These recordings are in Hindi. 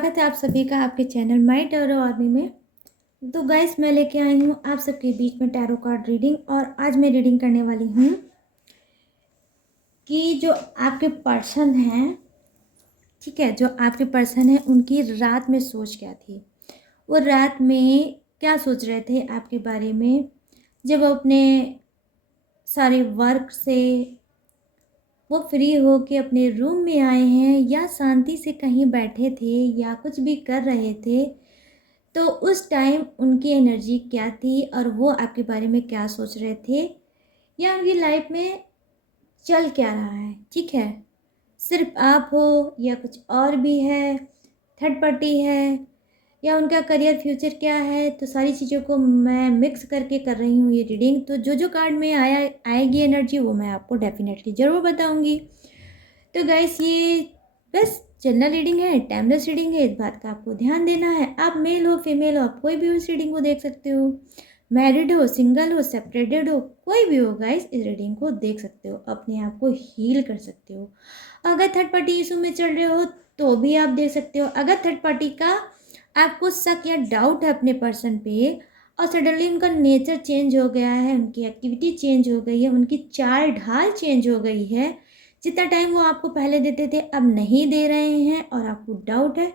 स्वागत है आप सभी का आपके चैनल माय टैरो आर्मी में। तो गाइस मैं लेके आई हूँ आप सबके बीच में टैरो कार्ड रीडिंग। और आज मैं रीडिंग करने वाली हूँ कि जो आपके पर्सन हैं, ठीक है, जो आपके पर्सन हैं उनकी रात में सोच क्या थी। वो रात में क्या सोच रहे थे आपके बारे में, जब वो अपने सारे वर्क से वो फ्री हो के अपने रूम में आए हैं या शांति से कहीं बैठे थे या कुछ भी कर रहे थे, तो उस टाइम उनकी एनर्जी क्या थी और वो आपके बारे में क्या सोच रहे थे या उनकी लाइफ में चल क्या रहा है। ठीक है, सिर्फ आप हो या कुछ और भी है, थर्ड पार्टी है, या उनका करियर फ्यूचर क्या है। तो सारी चीज़ों को मैं मिक्स करके कर रही हूँ ये रीडिंग। तो जो जो कार्ड में आएगी एनर्जी वो मैं आपको डेफिनेटली ज़रूर बताऊँगी। तो गाइस ये बस जनरल रीडिंग है, टाइमलेस रीडिंग है, इस बात का आपको ध्यान देना है। आप मेल हो फीमेल हो, आप कोई भी इस रीडिंग को देख सकते हो। मैरिड हो, सिंगल हो, सेपरेटेड हो, कोई भी हो गाइस, इस रीडिंग को देख सकते हो, अपने आप को हील कर सकते हो। अगर थर्ड पार्टी इशू में चल रहे हो तो भी आप देख सकते हो। अगर थर्ड पार्टी का आपको शक या डाउट है अपने पर्सन पे और सडनली उनका नेचर चेंज हो गया है, उनकी एक्टिविटी चेंज हो गई है, उनकी चाल ढाल चेंज हो गई है, जितना टाइम वो आपको पहले देते थे अब नहीं दे रहे हैं और आपको डाउट है,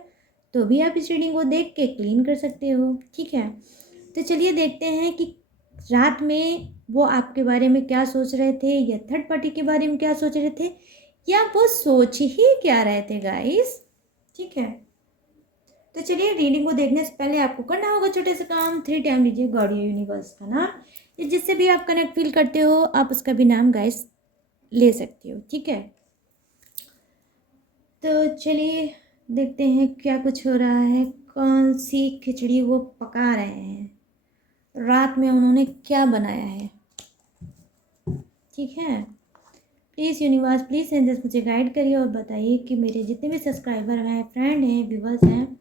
तो भी आप इस रीडिंग को देख के क्लीन कर सकते हो। ठीक है, तो चलिए देखते हैं कि रात में वो आपके बारे में क्या सोच रहे थे या थर्ड पार्टी के बारे में क्या सोच रहे थे या वो सोच ही क्या रहे थे गाइस। ठीक है, तो चलिए रीडिंग को देखने से पहले आपको करना होगा छोटे से काम। 3 टाइम लीजिए गॉड या यूनिवर्स का नाम, या जिससे भी आप कनेक्ट फील करते हो आप उसका भी नाम गाइस ले सकते हो। ठीक है, तो चलिए देखते हैं क्या कुछ हो रहा है, कौन सी खिचड़ी वो पका रहे हैं, रात में उन्होंने क्या बनाया है। ठीक है, प्लीज़ यूनिवर्स प्लीज़ एंजल्स मुझे गाइड करिए और बताइए कि मेरे जितने भी सब्सक्राइबर हैं, फ्रेंड हैं, व्यूवर्स हैं,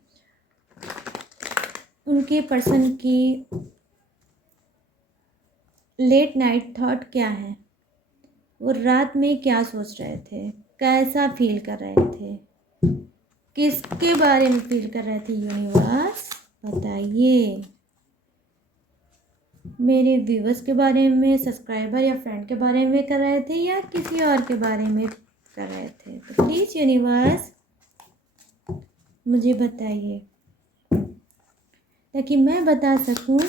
उनके पर्सन की लेट नाइट थॉट क्या है, वो रात में क्या सोच रहे थे, कैसा फील कर रहे थे, किसके बारे में फील कर रहे थे। यूनिवर्स बताइए, मेरे व्यूवर्स के बारे में, सब्सक्राइबर या फ्रेंड के बारे में कर रहे थे या किसी और के बारे में कर रहे थे। तो प्लीज़ यूनिवर्स मुझे बताइए ताकि मैं बता सकूं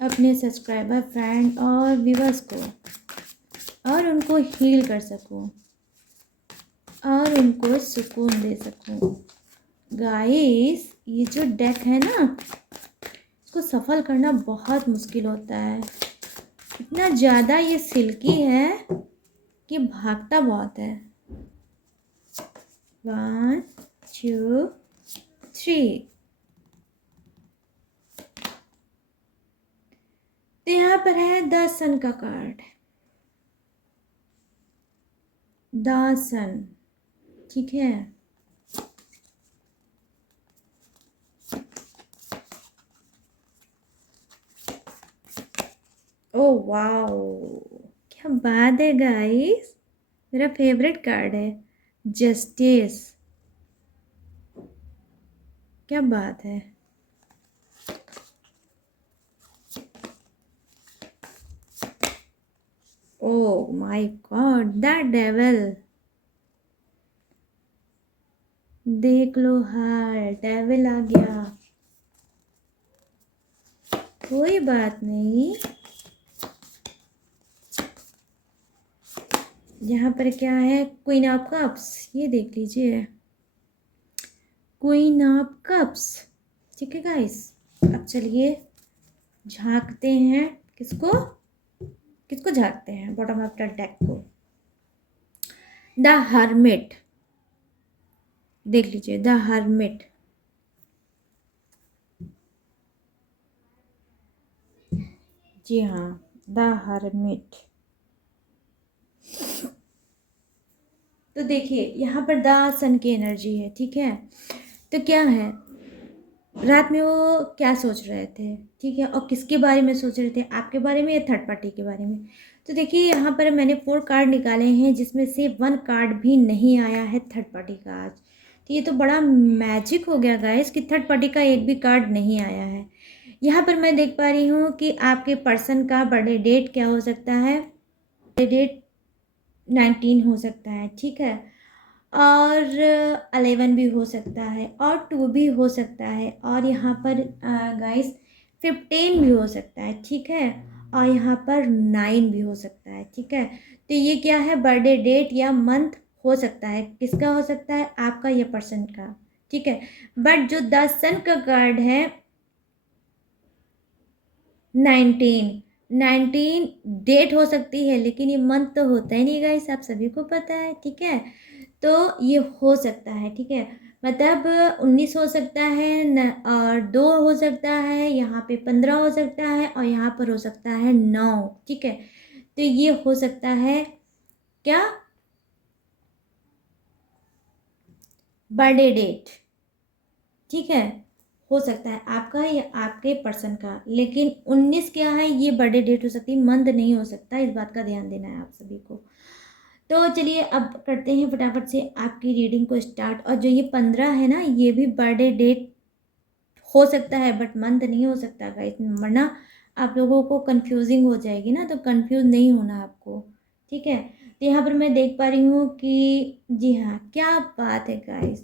अपने सब्सक्राइबर, फ्रेंड और व्यूवर्स को, और उनको हील कर सकूं और उनको सुकून दे सकूं। गाइस ये जो डेक है ना, इसको सफल करना बहुत मुश्किल होता है। इतना ज़्यादा ये सिल्की है कि भागता बहुत है। 1 2 3। तो यहाँ पर है द सन का कार्ड, द सन। ठीक है, ओ वाओ, क्या बात है गाइस, मेरा फेवरेट कार्ड है जस्टिस। क्या बात है, oh my God, the devil. देख लो हार, डेविल आ गया। कोई बात नहीं, यहाँ पर क्या है, क्वीन ऑफ कप्स, ये देख लीजिए, क्वीन ऑफ कप्स। ठीक है गाइस, अब चलिए झांकते हैं, किसको किसको झांकते हैं, बॉटम ऑफ द डेक को। द हर्मिट, देख लीजिए द हर्मिट। जी हाँ, द हर्मिट। तो देखिए यहाँ पर द सन की एनर्जी है। ठीक है, तो क्या है, रात में वो क्या सोच रहे थे, ठीक है, और किसके बारे में सोच रहे थे, आपके बारे में या थर्ड पार्टी के बारे में। तो देखिए यहाँ पर मैंने 4 कार्ड निकाले हैं जिसमें से 1 कार्ड भी नहीं आया है थर्ड पार्टी का आज। ये तो बड़ा मैजिक हो गया गाइस कि थर्ड पार्टी का एक भी कार्ड नहीं आया है। यहाँ पर मैं देख पा रही हूँ कि आपके पर्सन का बर्थडे डेट क्या हो सकता है। बर्थडे डेट 19 हो सकता है, ठीक है, और 11 भी हो सकता है, और 2 भी हो सकता है, और यहाँ पर गाइस 15 भी हो सकता है, ठीक है, और यहाँ पर 9 भी हो सकता है, ठीक है। तो ये क्या है, बर्थडे डेट या मंथ हो सकता है, किसका हो सकता है, आपका या पर्सन का, ठीक है। बट जो 10 सन का कार्ड है 19 डेट हो सकती है, लेकिन ये मंथ तो होता ही नहीं गाइस, आप सभी को पता है, ठीक है। तो ये हो सकता है, ठीक है, मतलब 19 हो सकता है न, और 2 हो सकता है, यहाँ पे 15 हो सकता है, और यहाँ पर हो सकता है 9, ठीक है। तो ये हो सकता है क्या, बर्थडे डेट, ठीक है, हो सकता है आपका या आपके पर्सन का, लेकिन 19 क्या है, ये बर्थडे डेट हो सकती है, मंथ नहीं हो सकता, इस बात का ध्यान देना है आप सभी को। तो चलिए अब करते हैं फटाफट से आपकी रीडिंग को स्टार्ट। और जो ये 15 है ना, ये भी बर्थडे डेट हो सकता है, बट मंथ नहीं हो सकता गाइस, वरना आप लोगों को कंफ्यूजिंग हो जाएगी ना, तो कंफ्यूज नहीं होना आपको, ठीक है। तो यहाँ पर मैं देख पा रही हूँ कि जी हाँ, क्या बात है guys,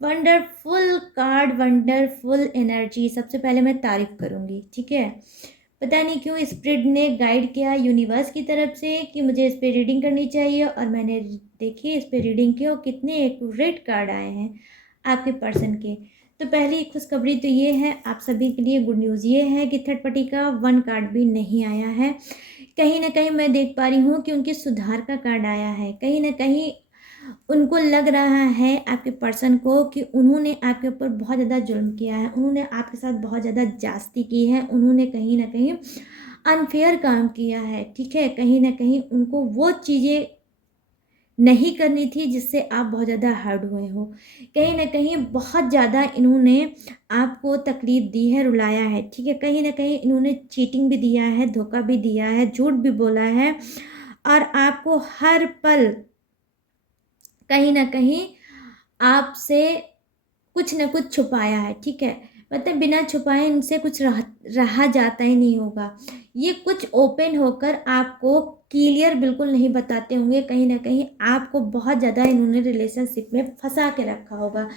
wonderful card, wonderful energy. सबसे पहले मैं तारीफ करूँगी, ठीक है। पता नहीं क्यों स्पिरिट ने गाइड किया यूनिवर्स की तरफ से कि मुझे इस पर रीडिंग करनी चाहिए, और मैंने देखी इस पर रीडिंग की, और कितने एक्यूरेट कार्ड आए हैं आपके पर्सन के। तो पहली खुशखबरी तो ये है आप सभी के लिए, गुड न्यूज़ ये है कि थर्ड पार्टी का 1 कार्ड भी नहीं आया है। कहीं ना कहीं मैं देख पा रही हूँ कि उनके सुधार का कार्ड आया है। कहीं ना कहीं उनको लग रहा है आपके पर्सन को कि उन्होंने आपके ऊपर बहुत ज़्यादा जुल्म किया है, उन्होंने आपके साथ बहुत ज़्यादा जास्ती की है, उन्होंने कहीं ना कहीं अनफेयर काम किया है, ठीक है। कहीं ना कहीं उनको वो चीज़ें नहीं करनी थी जिससे आप बहुत ज़्यादा हर्ट हुए हो। कहीं ना कहीं बहुत ज़्यादा इन्होंने आपको तकलीफ़ दी है, रुलाया है, ठीक है। कहीं ना कहीं इन्होंने चीटिंग भी दिया है, धोखा भी दिया है, झूठ भी बोला है, और आपको हर पल कहीं ना कहीं आपसे कुछ न कुछ छुपाया है, ठीक है। मतलब बिना छुपाए इनसे कुछ रहा जाता ही नहीं होगा। ये कुछ ओपन होकर आपको क्लियर बिल्कुल नहीं बताते होंगे। कहीं ना कहीं आपको बहुत ज़्यादा इन्होंने रिलेशनशिप में फंसा के रखा होगा।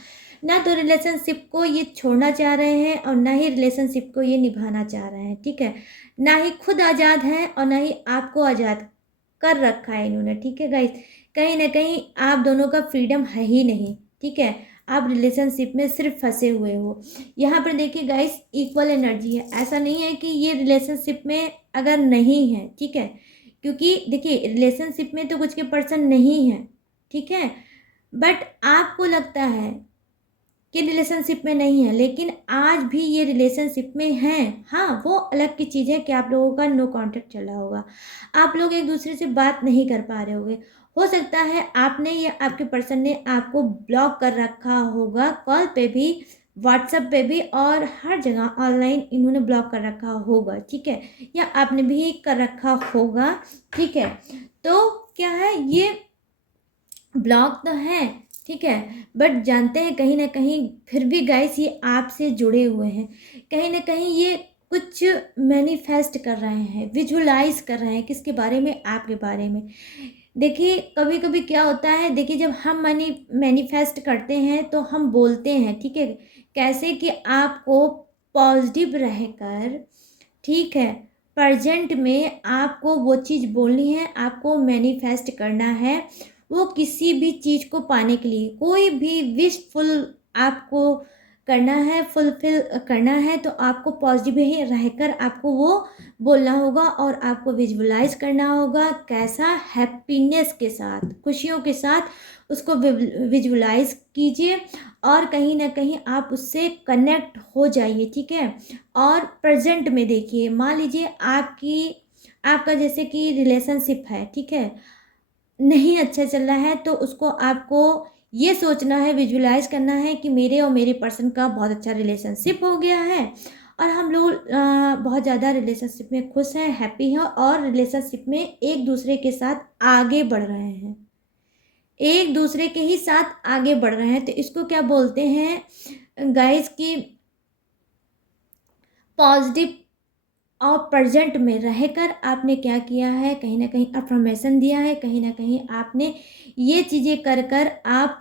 ना तो रिलेशनशिप को ये छोड़ना चाह रहे हैं, और ना ही रिलेशनशिप को ये निभाना चाह रहे हैं, ठीक है। ना ही खुद आज़ाद हैं, और ना ही आपको आज़ाद कर रखा है इन्होंने, ठीक है गाइस। कहीं ना कहीं आप दोनों का फ्रीडम है ही नहीं, ठीक है। आप रिलेशनशिप में सिर्फ फंसे हुए हो। यहाँ पर देखिए गाइस, इक्वल एनर्जी है, ऐसा नहीं है कि ये रिलेशनशिप में अगर नहीं है, ठीक है, क्योंकि देखिए रिलेशनशिप में तो कुछ के पर्सन नहीं है, ठीक है, बट आपको लगता है कि रिलेशनशिप में नहीं है, लेकिन आज भी ये रिलेशनशिप में हैं। हाँ, वो अलग की चीज़ है कि आप लोगों का नो कांटेक्ट चला होगा, आप लोग एक दूसरे से बात नहीं कर पा रहे होंगे। हो सकता है आपने या आपके पर्सन ने आपको ब्लॉक कर रखा होगा, कॉल पे भी, व्हाट्सएप पे भी, और हर जगह ऑनलाइन इन्होंने ब्लॉक कर रखा होगा, ठीक है, या आपने भी कर रखा होगा, ठीक है। तो क्या है, ये ब्लॉक तो है, ठीक है, बट जानते हैं कहीं ना कहीं फिर भी गाइस ये आपसे जुड़े हुए हैं। कहीं ना कहीं ये कुछ मैनिफेस्ट कर रहे हैं, विजुलाइज कर रहे हैं, किसके बारे में, आपके बारे में। देखिए कभी कभी क्या होता है, देखिए जब हम मैनिफेस्ट करते हैं तो हम बोलते हैं, ठीक है, कैसे कि आपको पॉजिटिव रहकर, ठीक है, प्रेजेंट में आपको वो चीज़ बोलनी है, आपको मैनिफेस्ट करना है। वो किसी भी चीज़ को पाने के लिए कोई भी विशफुल आपको करना है, फुलफिल करना है, तो आपको पॉजिटिव ही रहकर आपको वो बोलना होगा, और आपको विजुअलाइज करना होगा कैसा, हैप्पीनेस के साथ, खुशियों के साथ उसको विजुअलाइज कीजिए, और कहीं ना कहीं आप उससे कनेक्ट हो जाइए, ठीक है। और प्रेजेंट में देखिए, मान लीजिए आपका जैसे कि रिलेशनशिप है, ठीक है, नहीं अच्छा चल रहा है, तो उसको आपको ये सोचना है, विजुलाइज करना है कि मेरे और मेरे पर्सन का बहुत अच्छा रिलेशनशिप हो गया है, और हम लोग बहुत ज़्यादा रिलेशनशिप में खुश हैं, हैप्पी हैं, और रिलेशनशिप में एक दूसरे के साथ आगे बढ़ रहे हैं, एक दूसरे के ही साथ आगे बढ़ रहे हैं। तो इसको क्या बोलते हैं गाइस कि पॉजिटिव और प्रेजेंट में रहकर आपने क्या किया है, कहीं ना कहीं अफर्मेशन दिया है, कहीं ना कहीं आपने ये चीज़ें कर कर आप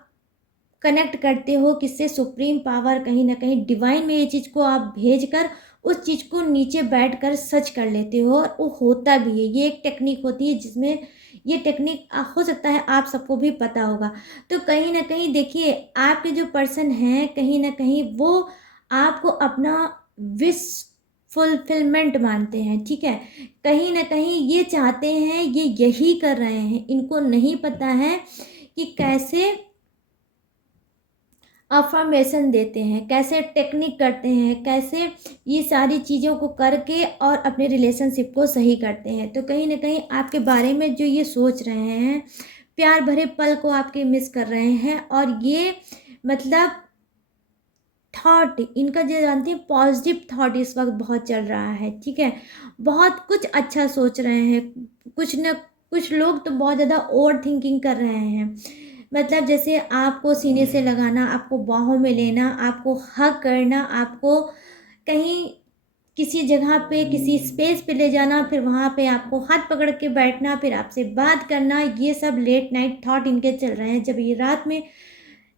कनेक्ट करते हो किससे, सुप्रीम पावर, कहीं ना कहीं डिवाइन में ये चीज़ को आप भेज कर उस चीज़ को नीचे बैठ कर सच कर लेते हो और वो होता भी है। ये एक टेक्निक होती है जिसमें ये टेक्निक हो सकता है आप सबको भी पता होगा। तो कहीं ना कहीं देखिए आपके जो पर्सन हैं कहीं ना कहीं वो आपको अपना विश फुलफिलमेंट मानते हैं, ठीक है। कहीं ना कहीं ये चाहते हैं, ये यही कर रहे हैं, इनको नहीं पता है कि कैसे अफर्मेशन देते हैं, कैसे टेक्निक करते हैं, कैसे ये सारी चीज़ों को करके और अपने रिलेशनशिप को सही करते हैं। तो कहीं ना कहीं आपके बारे में जो ये सोच रहे हैं, प्यार भरे पल को आपके मिस कर रहे हैं। और ये मतलब थॉट इनका जो जानते हैं पॉजिटिव थॉट इस वक्त बहुत चल रहा है, ठीक है। बहुत कुछ अच्छा सोच रहे हैं। कुछ न कुछ लोग तो बहुत ज़्यादा ओवर थिंकिंग कर रहे हैं। मतलब जैसे आपको सीने से लगाना, आपको बाहों में लेना, आपको हग करना, आपको कहीं किसी जगह पे किसी स्पेस पे ले जाना, फिर वहाँ पे आपको हाथ पकड़ के बैठना, फिर आपसे बात करना, ये सब लेट नाइट थॉट इनके चल रहे हैं। जब ये रात में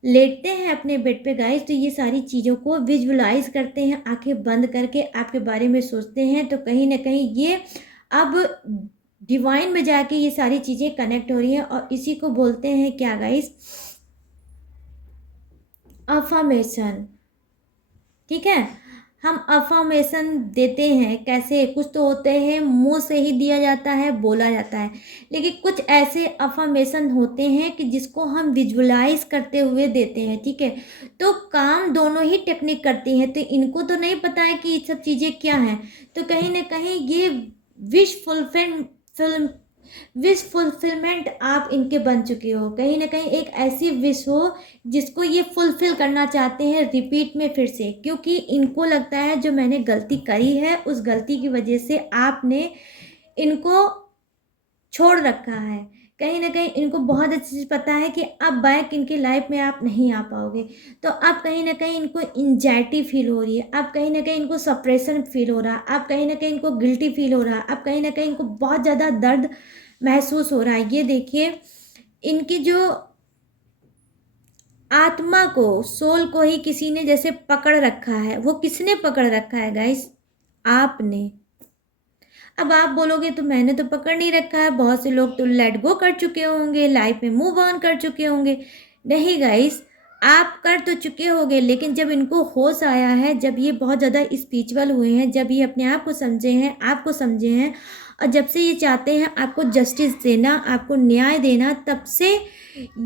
लेटते हैं अपने बेड पे गाइस तो ये सारी चीज़ों को विजुअलाइज करते हैं, आंखें बंद करके आपके बारे में सोचते हैं। तो कहीं ना कहीं ये अब डिवाइन में जाके ये सारी चीज़ें कनेक्ट हो रही हैं और इसी को बोलते हैं क्या गाइस, अफर्मेशन, ठीक है। हम अफर्मेशन देते हैं कैसे, कुछ तो होते हैं मुंह से ही दिया जाता है, बोला जाता है, लेकिन कुछ ऐसे अफर्मेशन होते हैं कि जिसको हम विजुअलाइज करते हुए देते हैं, ठीक है। तो काम दोनों ही टेक्निक करती हैं, तो इनको तो नहीं पता है कि ये सब चीज़ें क्या हैं। तो कहीं ना कहीं ये विश विश फुलफिलमेंट आप इनके बन चुके हो। कहीं ना कहीं एक ऐसी विश हो जिसको ये फुलफिल करना चाहते हैं रिपीट में फिर से, क्योंकि इनको लगता है जो मैंने गलती करी है उस गलती की वजह से आपने इनको छोड़ रखा है। कहीं ना कहीं इनको बहुत अच्छी चीज़ पता है कि अब बैक इनकी लाइफ में आप नहीं आ पाओगे। तो अब कहीं ना कहीं इनको इंजाइटी फील हो रही है, अब कहीं ना कहीं इनको सप्रेशन फील हो रहा है, अब कहीं ना कहीं इनको गिल्टी फील हो रहा है, अब कहीं ना कहीं इनको बहुत ज़्यादा दर्द महसूस हो रहा है। ये देखिए इनकी जो आत्मा को, सोल को ही किसी ने जैसे पकड़ रखा है। वो किसने पकड़ रखा है गाइस, आपने। अब आप बोलोगे तो मैंने तो पकड़ नहीं रखा है, बहुत से लोग तो लेट गो कर चुके होंगे, लाइफ में मूव ऑन कर चुके होंगे। नहीं गाइस, आप कर तो चुके होंगे, लेकिन जब इनको होश आया है, जब ये बहुत ज़्यादा स्पिरिचुअल हुए हैं, जब ये अपने आप को समझे हैं, आपको समझे हैं, और जब से ये चाहते हैं आपको जस्टिस देना, आपको न्याय देना, तब से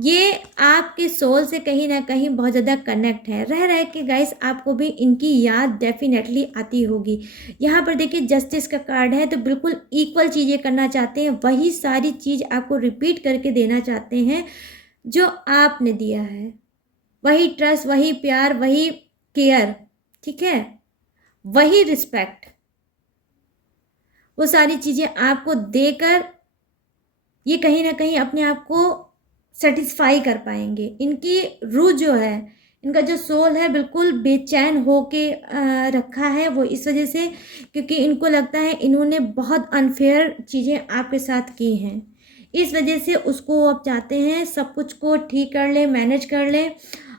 ये आपके सोल से कहीं ना कहीं बहुत ज़्यादा कनेक्ट है। रह रह के गाइस आपको भी इनकी याद डेफिनेटली आती होगी। यहाँ पर देखिए जस्टिस का कार्ड है, तो बिल्कुल इक्वल चीज़ें करना चाहते हैं, वही सारी चीज़ आपको रिपीट करके देना चाहते हैं जो आपने दिया है। वही ट्रस्ट, वही प्यार, वही केयर, ठीक है, वही रिस्पेक्ट, वो सारी चीज़ें आपको देकर ये कहीं ना कहीं अपने आप को सेटिस्फाई कर पाएंगे। इनकी रूह जो है, इनका जो सोल है बिल्कुल बेचैन होके रखा है, वो इस वजह से क्योंकि इनको लगता है इन्होंने बहुत अनफेयर चीज़ें आपके साथ की हैं। इस वजह से उसको अब चाहते हैं सब कुछ को ठीक कर ले, मैनेज कर ले,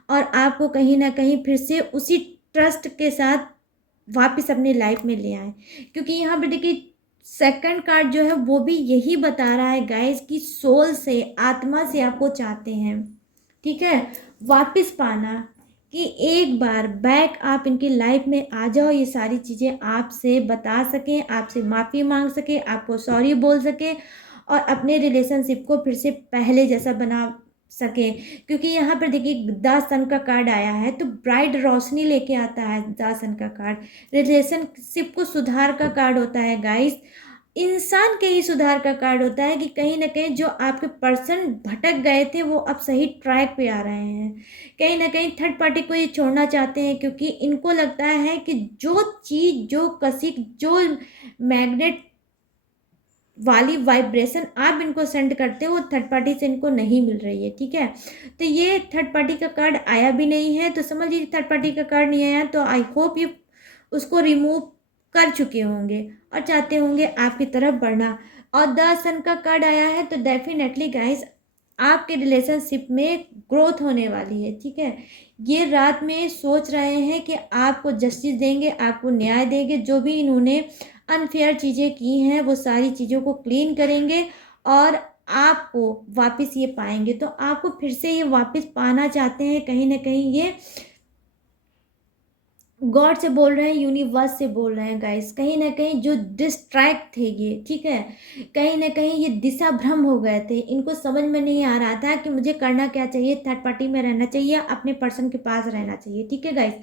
और आपको कहीं ना कहीं फिर से उसी ट्रस्ट के साथ वापस अपनी लाइफ में ले आए। क्योंकि यहाँ पे देखिए सेकंड कार्ड जो है वो भी यही बता रहा है गाइस कि सोल से, आत्मा से आपको चाहते हैं, ठीक है, वापस पाना, कि एक बार बैक आप इनकी लाइफ में आ जाओ, ये सारी चीज़ें आपसे बता सकें, आपसे माफ़ी मांग सके, आपको सॉरी बोल सके, और अपने रिलेशनशिप को फिर से पहले जैसा बना सके। क्योंकि यहाँ पर देखिए द सन का कार्ड आया है, तो ब्राइट रोशनी लेके आता है द सन का कार्ड। रिलेशनशिप को सुधार का कार्ड होता है गाइस, इंसान के ही सुधार का कार्ड होता है, कि कहीं ना कहीं जो आपके पर्सन भटक गए थे वो अब सही ट्रैक पे आ रहे हैं। कहीं ना कहीं थर्ड पार्टी को ये छोड़ना चाहते हैं, क्योंकि इनको लगता है कि जो चीज़, जो कशिश, जो मैग्नेट वाली वाइब्रेशन आप इनको सेंड करते हो वो थर्ड पार्टी से इनको नहीं मिल रही है, ठीक है। तो ये थर्ड पार्टी का कार्ड आया भी नहीं है, तो समझ लीजिए थर्ड पार्टी का कार्ड नहीं आया, तो आई होप ये उसको रिमूव कर चुके होंगे और चाहते होंगे आपकी तरफ बढ़ना। और द सन का कार्ड आया है, तो डेफिनेटली गाइस आपके रिलेशनशिप में ग्रोथ होने वाली है, ठीक है। ये रात में सोच रहे हैं कि आपको जस्टिस देंगे, आपको न्याय देंगे, जो भी इन्होंने अनफेयर चीज़ें की हैं वो सारी चीज़ों को क्लीन करेंगे और आपको वापस ये पाएंगे। तो आपको फिर से ये वापस पाना चाहते हैं, कहीं ना कहीं ये गॉड से बोल रहे हैं, यूनिवर्स से बोल रहे हैं गाइस। कहीं ना कहीं जो डिस्ट्रैक्ट थे ये, ठीक है, कहीं ना कहीं ये दिशा भ्रम हो गए थे, इनको समझ में नहीं आ रहा था कि मुझे करना क्या चाहिए, थर्ड पार्टी में रहना चाहिए, अपने पर्सन के पास रहना चाहिए, ठीक है गाइस।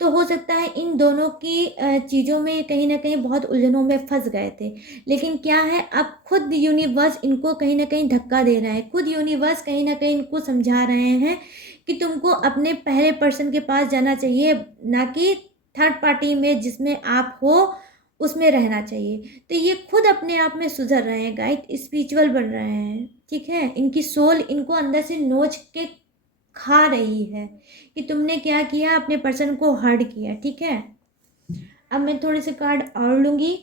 तो हो सकता है इन दोनों की चीज़ों में कहीं ना कहीं बहुत उलझनों में फंस गए थे। लेकिन क्या है, अब खुद यूनिवर्स इनको कहीं ना कहीं धक्का दे रहा है, खुद यूनिवर्स कहीं ना कहीं इनको समझा रहे हैं कि तुमको अपने पहले पर्सन के पास जाना चाहिए, ना कि थर्ड पार्टी में जिसमें आप हो उसमें रहना चाहिए। तो ये खुद अपने आप में सुधर रहे हैं गाइड, स्पिरिचुअल बन रहे हैं, ठीक है। इनकी सोल इनको अंदर से नोच के खा रही है कि तुमने क्या किया, अपने पर्सन को हर्ट किया, ठीक है। अब मैं थोड़े से कार्ड और लूँगी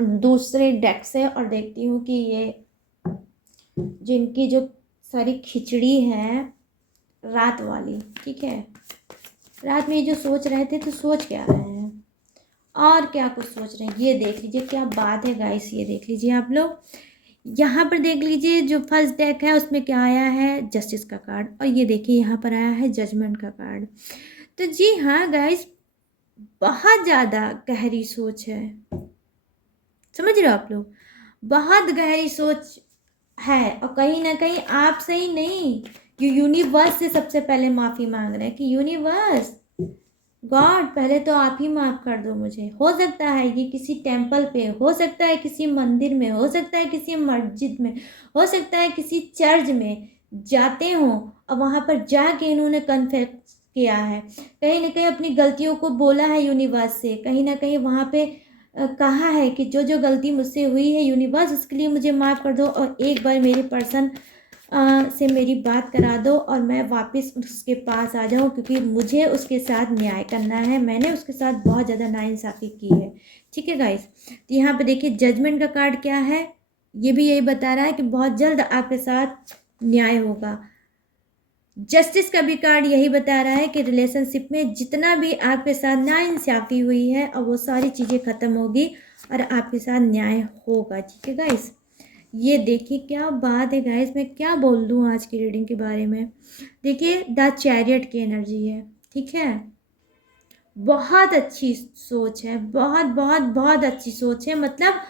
दूसरे डेक से और देखती हूँ कि ये जिनकी जो सारी खिचड़ी है रात वाली, ठीक है, रात में ये जो सोच रहे थे तो सोच क्या रहे हैं और क्या कुछ सोच रहे हैं ये देख लीजिए। क्या बात है गाइस, ये देख लीजिए आप लोग, यहाँ पर देख लीजिए जो फर्स्ट डेक है उसमें क्या आया है, जस्टिस का कार्ड, और ये देखिए यहाँ पर आया है जजमेंट का कार्ड। तो जी हाँ गाइस, बहुत ज़्यादा गहरी सोच है, समझ रहे हो आप लोग, बहुत गहरी सोच है। और कहीं ना कहीं आपसे ही नहीं, यूनिवर्स से सबसे पहले माफ़ी मांग रहे हैं कि यूनिवर्स, गॉड, पहले तो आप ही माफ़ कर दो मुझे। हो सकता है ये किसी टेम्पल पे, हो सकता है किसी मंदिर में, हो सकता है किसी मस्जिद में, हो सकता है किसी चर्च में जाते हों और वहाँ पर जाके इन्होंने कन्फेस किया है, कहीं ना कहीं अपनी गलतियों को बोला है यूनिवर्स से, कहीं ना कहीं वहाँ पे कहा है कि जो जो गलती मुझसे हुई है यूनिवर्स उसके लिए मुझे माफ़ कर दो और एक बार मेरे पर्सन से मेरी बात करा दो और मैं वापस उसके पास आ जाऊं, क्योंकि मुझे उसके साथ न्याय करना है, मैंने उसके साथ बहुत ज़्यादा नाइंसाफ़ी की है, ठीक है गाइस। तो यहाँ पे देखिए जजमेंट का कार्ड क्या है, ये भी यही बता रहा है कि बहुत जल्द आपके साथ न्याय होगा। जस्टिस का भी कार्ड यही बता रहा है कि रिलेशनशिप में जितना भी आपके साथ नाइंसाफ़ी हुई है और वो सारी चीज़ें ख़त्म होगी और आपके साथ न्याय होगा, ठीक है गाइस। ये देखिए क्या बात है गाइस, मैं क्या बोल दूँ आज की रीडिंग के बारे में। देखिए द चैरियट की एनर्जी है, ठीक है, बहुत अच्छी सोच है, बहुत बहुत बहुत अच्छी सोच है। मतलब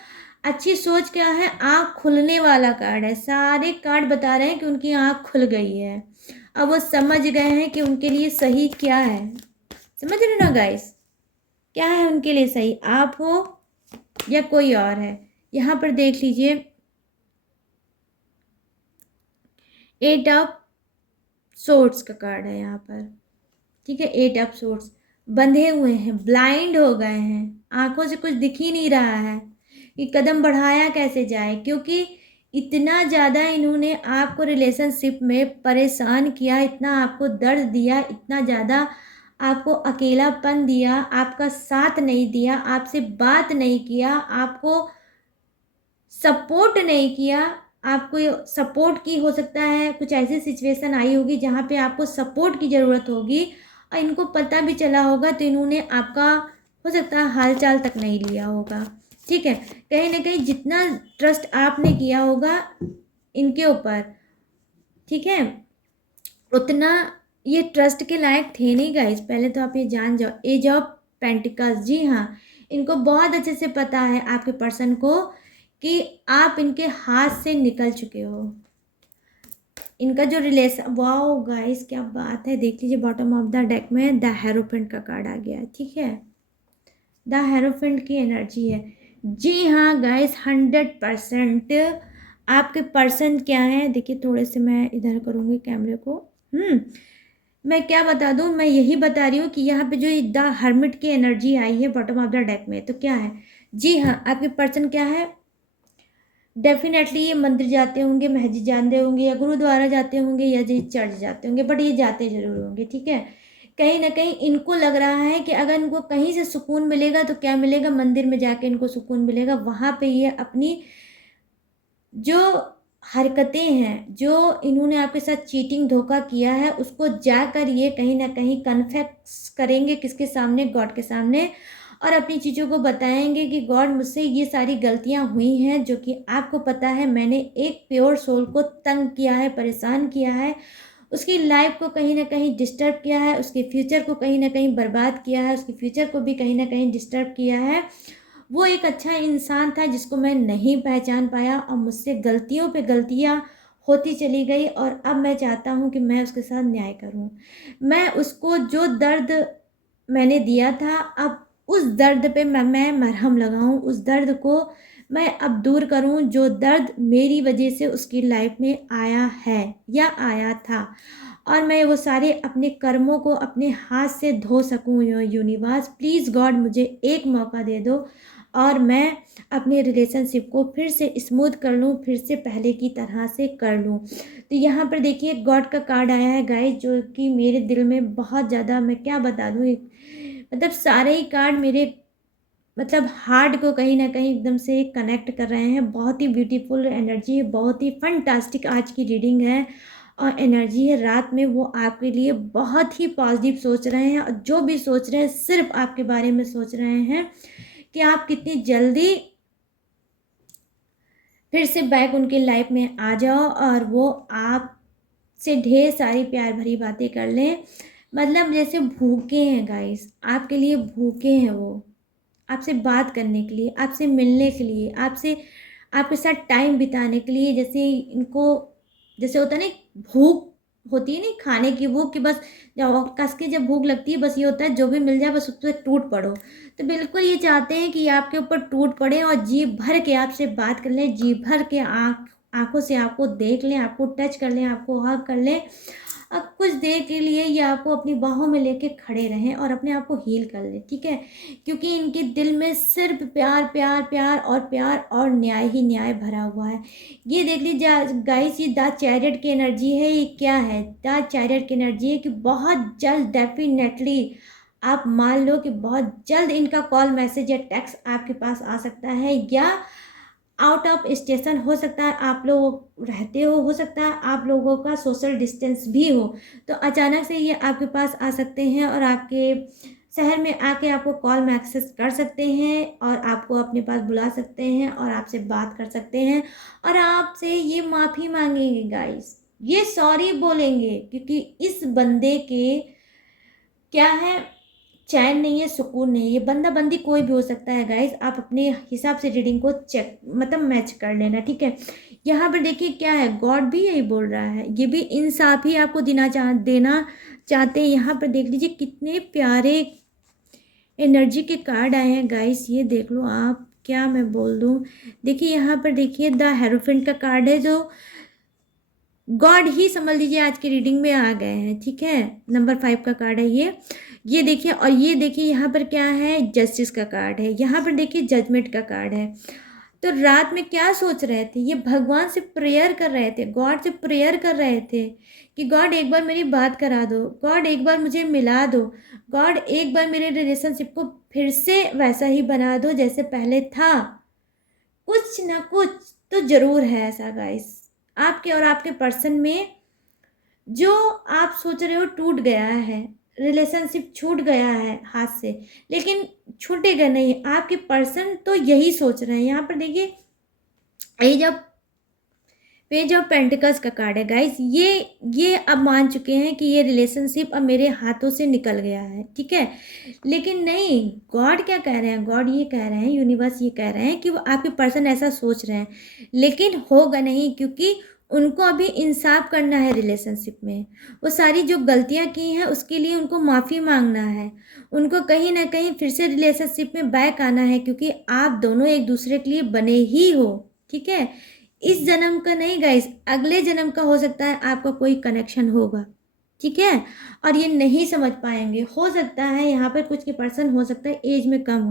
अच्छी सोच क्या है, आँख खुलने वाला कार्ड है, सारे कार्ड बता रहे हैं कि उनकी आँख खुल गई है, अब वो समझ गए हैं कि उनके लिए सही क्या है। समझ रहे ना गाइस, क्या है उनके लिए सही, आप हो या कोई और है। यहाँ पर देख लीजिए एट ऑफ सोर्ड्स का कार्ड है यहाँ पर, ठीक है, एट ऑफ सोर्ड्स, बंधे हुए हैं, ब्लाइंड हो गए हैं, आंखों से कुछ दिख ही नहीं रहा है कि कदम बढ़ाया कैसे जाए, क्योंकि इतना ज़्यादा इन्होंने आपको रिलेशनशिप में परेशान किया, इतना आपको दर्द दिया, इतना ज़्यादा आपको अकेलापन दिया, आपका साथ नहीं दिया, आपसे बात नहीं किया, आपको सपोर्ट नहीं किया, आपको सपोर्ट की, हो सकता है कुछ ऐसी सिचुएशन आई होगी जहाँ पे आपको सपोर्ट की ज़रूरत होगी और इनको पता भी चला होगा तो इन्होंने आपका हो सकता है हाल चाल तक नहीं लिया होगा, ठीक है। कहीं ना कहीं जितना ट्रस्ट आपने किया होगा इनके ऊपर, ठीक है, उतना ये ट्रस्ट के लायक थे नहीं गाइस। पहले तो आप ये जान जाओ, एज ऑफ पेंटिकल्स, जी हाँ, इनको बहुत अच्छे से पता है आपके पर्सन को कि आप इनके हाथ से निकल चुके हो। इनका जो रिलेशन, वाओ गाइस क्या बात है, देख लीजिए बॉटम ऑफ द डेक में द हेरोफेंट का कार्ड आ गया है, ठीक है, द हेरोफेंट की एनर्जी है। जी हाँ गाइस, 100% आपके पर्सन क्या है, देखिए थोड़े से मैं इधर करूँगी कैमरे को। मैं क्या बता दूँ, मैं यही बता रही हूँ कि यहाँ पे जो द हर्मिट की एनर्जी आई है बॉटम ऑफ द डेक में, तो क्या है, जी हाँ आपके पर्सन क्या है, डेफिनेटली ये मंदिर जाते होंगे, मस्जिद जाते होंगे, या गुरुद्वारा जाते होंगे, या जी चर्च जाते होंगे, बट ये जाते ज़रूर होंगे, ठीक है। कहीं ना कहीं इनको लग रहा है कि अगर इनको कहीं से सुकून मिलेगा तो क्या मिलेगा, मंदिर में जाके इनको सुकून मिलेगा। वहाँ पे ये अपनी जो हरकतें हैं, जो इन्होंने आपके साथ चीटिंग धोखा किया है, उसको जाकर ये कहीं ना कहीं कन्फेस करेंगे, किसके सामने, गॉड के सामने, और अपनी चीज़ों को बताएंगे कि गॉड मुझसे ये सारी गलतियां हुई हैं, जो कि आपको पता है मैंने एक प्योर सोल को तंग किया है, परेशान किया है, उसकी लाइफ को कहीं ना कहीं डिस्टर्ब किया है, उसके फ्यूचर को कहीं ना कहीं बर्बाद किया है, उसके फ्यूचर को भी कहीं ना कहीं डिस्टर्ब किया है। वो एक अच्छा इंसान था जिसको मैं नहीं पहचान पाया, और मुझसे गलतियों पे गलतियां होती चली गई, और अब मैं चाहता हूँ कि मैं उसके साथ न्याय करूँ। मैं उसको जो दर्द मैंने दिया था, अब उस दर्द पे मैं मरहम लगाऊं, उस दर्द को मैं अब दूर करूं, जो दर्द मेरी वजह से उसकी लाइफ में आया है या आया था, और मैं वो सारे अपने कर्मों को अपने हाथ से धो सकूं। यूनिवर्स प्लीज़ गॉड मुझे एक मौका दे दो, और मैं अपने रिलेशनशिप को फिर से स्मूथ कर लूँ, फिर से पहले की तरह से कर लूँ। तो यहाँ पर देखिए गॉड का कार्ड आया है गाइस, जो कि मेरे दिल में बहुत ज़्यादा, मैं क्या बता दूँ, मतलब सारे ही कार्ड मेरे मतलब हार्ट को कहीं ना कहीं एकदम से कनेक्ट कर रहे हैं। बहुत ही ब्यूटीफुल एनर्जी है, बहुत ही फंटास्टिक आज की रीडिंग है और एनर्जी है। रात में वो आपके लिए बहुत ही पॉजिटिव सोच रहे हैं, और जो भी सोच रहे हैं सिर्फ आपके बारे में सोच रहे हैं कि आप कितनी जल्दी फिर से बैक उनकी लाइफ में आ जाओ, और वो आपसे ढेर सारी प्यार भरी बातें कर लें। मतलब जैसे भूखे हैं गाइस, आपके लिए भूखे हैं वो, आपसे बात करने के लिए, आपसे मिलने के लिए, आपसे आपके साथ टाइम बिताने के लिए। जैसे इनको, जैसे होता है ना भूख होती है ना खाने की भूख, कि बस जब कस के जब भूख लगती है, बस ये होता है जो भी मिल जाए बस उस पर टूट पड़ो। तो बिल्कुल ये चाहते हैं कि आपके ऊपर टूट पड़े और जी भर के आपसे बात कर लें, जी भर के आंखों से आपको देख लें, आपको टच कर लें, आपको हग कर लें। अब कुछ देर के लिए ये आपको अपनी बाहों में लेके खड़े रहें और अपने आप को हील कर लें, ठीक है। क्योंकि इनके दिल में सिर्फ प्यार प्यार प्यार और प्यार और न्याय ही न्याय भरा हुआ है। ये देख लीजिए गाइस, ये द चैरियट की एनर्जी है। ये क्या है? द चैरियट की एनर्जी है कि बहुत जल्द डेफिनेटली आप मान लो कि बहुत जल्द इनका कॉल मैसेज या टेक्स्ट आपके पास आ सकता है, या आउट ऑफ स्टेशन हो सकता है, आप लोग रहते हो सकता है आप लोगों का सोशल डिस्टेंस भी हो, तो अचानक से ये आपके पास आ सकते हैं और आपके शहर में आके आपको कॉल मैसेज कर सकते हैं, और आपको अपने पास बुला सकते हैं, और आपसे बात कर सकते हैं, और आपसे ये माफ़ी मांगेंगे गाइस, ये सॉरी बोलेंगे, क्योंकि इस बंदे के क्या है, चैन नहीं है, सुकून नहीं है। ये बंदा बंदी कोई भी हो सकता है गाइस, आप अपने हिसाब से रीडिंग को चेक मतलब मैच कर लेना, ठीक है। यहाँ पर देखिए क्या है, गॉड भी यही बोल रहा है, ये भी इंसाफ ही आपको देना चाहते हैं। यहाँ पर देख लीजिए कितने प्यारे एनर्जी के कार्ड आए हैं गाइस, ये देख लो आप, क्या मैं बोल दूँ। देखिए यहाँ पर देखिए द हेरोफेंट का कार्ड है, जो गॉड ही समझ लीजिए आज की रीडिंग में आ गए हैं, ठीक है। नंबर 5 का कार्ड है ये देखिए, और ये देखिए यहाँ पर क्या है, जस्टिस का कार्ड है, यहाँ पर देखिए जजमेंट का कार्ड है। तो रात में क्या सोच रहे थे, ये भगवान से प्रेयर कर रहे थे, गॉड से प्रेयर कर रहे थे कि गॉड एक बार मेरी बात करा दो, गॉड एक बार मुझे मिला दो, गॉड एक बार मेरे रिलेशनशिप को फिर से वैसा ही बना दो जैसे पहले था। कुछ ना कुछ तो जरूर है ऐसा गाइस, आपके और आपके पर्सन में, जो आप सोच रहे हो टूट गया है, रिलेशनशिप छूट गया है हाथ से, लेकिन छूटेगा नहीं। आपके पर्सन तो यही सोच रहे हैं। यहाँ पर देखिए एज ऑफ पेज ऑफ पेंटिकल्स का कार्ड है गाइस, ये अब मान चुके हैं कि ये रिलेशनशिप अब मेरे हाथों से निकल गया है, ठीक है। लेकिन नहीं, गॉड क्या कह रहे हैं, गॉड ये कह रहे हैं, यूनिवर्स ये कह रहे हैं कि वो आपके पर्सन ऐसा सोच रहे हैं, लेकिन होगा नहीं, क्योंकि उनको अभी इंसाफ करना है रिलेशनशिप में। वो सारी जो गलतियां की हैं उसके लिए उनको माफ़ी मांगना है, उनको कहीं ना कहीं फिर से रिलेशनशिप में बैक आना है, क्योंकि आप दोनों एक दूसरे के लिए बने ही हो, ठीक है। इस जन्म का नहीं गाइस, अगले जन्म का हो सकता है आपका कोई कनेक्शन होगा, ठीक है। और ये नहीं समझ पाएंगे, हो सकता है यहाँ पर कुछ के पर्सन हो सकता है एज में कम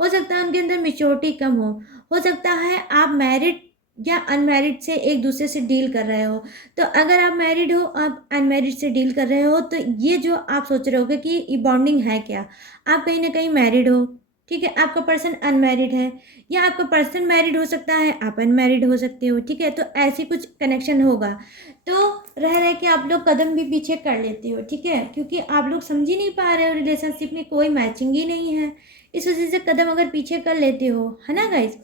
हो सकता है उनके अंदर मेच्योरिटी कम हो सकता है आप मैरिड या अनमैरिड से एक दूसरे से डील कर रहे हो। तो अगर आप मैरिड हो, आप अनमैरिड से डील कर रहे हो, तो ये जो आप सोच रहे होगे कि ये बॉन्डिंग है क्या, आप कहीं ना कहीं मैरिड हो, ठीक है, आपका पर्सन अनमैरिड है, या आपका पर्सन मैरिड हो सकता है, आप अनमैरिड हो सकते हो, ठीक है। तो ऐसी कुछ कनेक्शन होगा। तो रह रहे कि आप लोग कदम भी पीछे कर लेते हो, ठीक है, क्योंकि आप लोग समझ ही नहीं पा रहे हो, रिलेशनशिप में कोई मैचिंग ही नहीं है, इस वजह से कदम अगर पीछे कर लेते हो, है ना गाइज।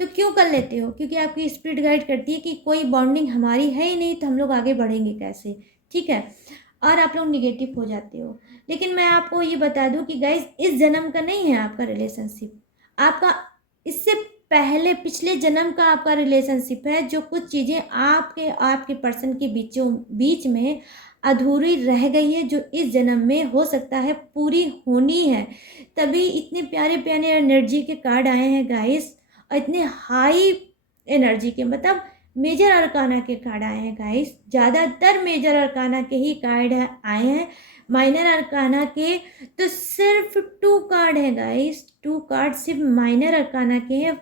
तो क्यों कर लेते हो? क्योंकि आपकी स्पिरिट गाइड करती है कि कोई बॉन्डिंग हमारी है ही नहीं, तो हम लोग आगे बढ़ेंगे कैसे, ठीक है। और आप लोग निगेटिव हो जाते हो। लेकिन मैं आपको ये बता दूं कि गाइज इस जन्म का नहीं है आपका रिलेशनशिप, आपका इससे पहले पिछले जन्म का आपका रिलेशनशिप है। जो कुछ चीज़ें आपके आपके पर्सन के बीच में अधूरी रह गई है, जो इस जन्म में हो सकता है पूरी होनी है। तभी इतने प्यारे प्यारे एनर्जी के कार्ड आए हैं गाइस, और इतने हाई एनर्जी के, मतलब मेजर अरकाना के कार्ड आए हैं गाइस। ज़्यादातर मेजर अरकाना के ही कार्ड आए हैं, माइनर अरकाना के तो सिर्फ 2 कार्ड हैं गाइस, 2 कार्ड सिर्फ माइनर अरकाना के हैं।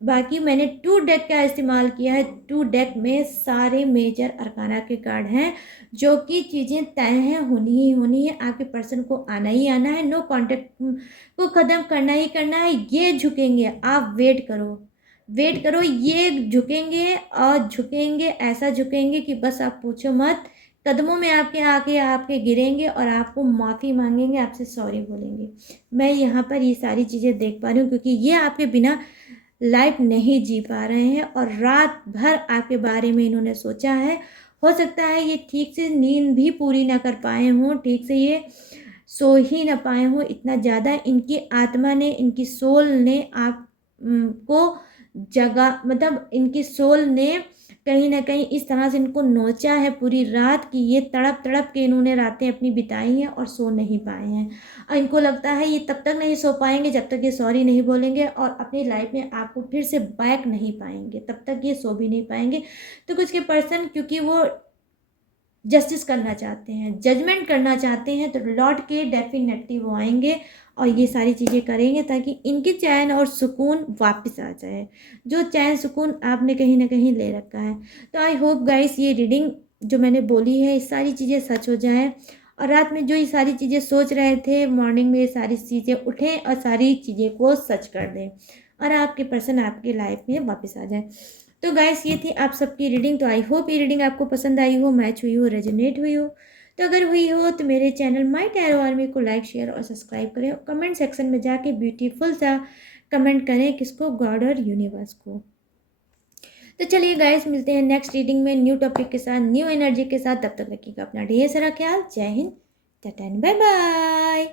बाकी मैंने 2 डेक का इस्तेमाल किया है, 2 डेक में सारे मेजर अरकाना के कार्ड हैं, जो कि चीज़ें तय हैं, होनी ही होनी है, आपके पर्सन को आना ही आना है, नो कॉन्टेक्ट को ख़त्म करना ही करना है। ये झुकेंगे, आप वेट करो, वेट करो, ये झुकेंगे और झुकेंगे, ऐसा झुकेंगे कि बस आप पूछो मत। कदमों में आपके आके आपके गिरेंगे और आपको माफ़ी मांगेंगे, आपसे सॉरी बोलेंगे। मैं यहाँ पर ये सारी चीज़ें देख पा रही हूँ, क्योंकि ये आपके बिना लाइफ नहीं जी पा रहे हैं और रात भर आपके बारे में इन्होंने सोचा है। हो सकता है ये ठीक से नींद भी पूरी ना कर पाए हों, ठीक से ये सो ही ना पाए हों, इतना ज़्यादा इनकी आत्मा ने, इनकी सोल ने आप को जगा, मतलब इनकी सोल ने कहीं ना कहीं इस तरह से इनको नोचा है पूरी रात कि ये तड़प तड़प के इन्होंने रातें अपनी बिताई हैं और सो नहीं पाए हैं। और इनको लगता है ये तब तक नहीं सो पाएंगे जब तक ये सॉरी नहीं बोलेंगे, और अपनी लाइफ में आपको फिर से बैक नहीं पाएंगे, तब तक ये सो भी नहीं पाएंगे। तो कुछ के पर्सन, क्योंकि वो जस्टिस करना चाहते हैं, जजमेंट करना चाहते हैं, तो लौट के डेफिनेटली वो आएंगे और ये सारी चीज़ें करेंगे ताकि इनके चैन और सुकून वापस आ जाए, जो चैन सुकून आपने कहीं ना कहीं ले रखा है। तो आई होप गाइस ये रीडिंग जो मैंने बोली है, ये सारी चीज़ें सच हो जाए, और रात में जो ये सारी चीज़ें सोच रहे थे, मॉर्निंग में ये सारी चीज़ें उठें और सारी चीज़ें को सच कर दें, और आपके पर्सन आपके लाइफ में वापस आ जाए। तो गाइस ये थी आप सबकी रीडिंग। तो आई होप ये रीडिंग आपको पसंद आई हो, मैच हुई हो, रेजोनेट हुई हो। तो अगर हुई हो तो मेरे चैनल माय टैरो आर्मी को लाइक, शेयर और सब्सक्राइब करें, और कमेंट सेक्शन में जाके ब्यूटीफुल सा कमेंट करें, किसको, गॉड और यूनिवर्स को। तो चलिए गाइस, मिलते हैं नेक्स्ट रीडिंग में न्यू टॉपिक के साथ, न्यू एनर्जी के साथ। तब तक रखिएगा अपना ढेर सारा ख्याल। जय हिंद, टाटा, बाय बाय।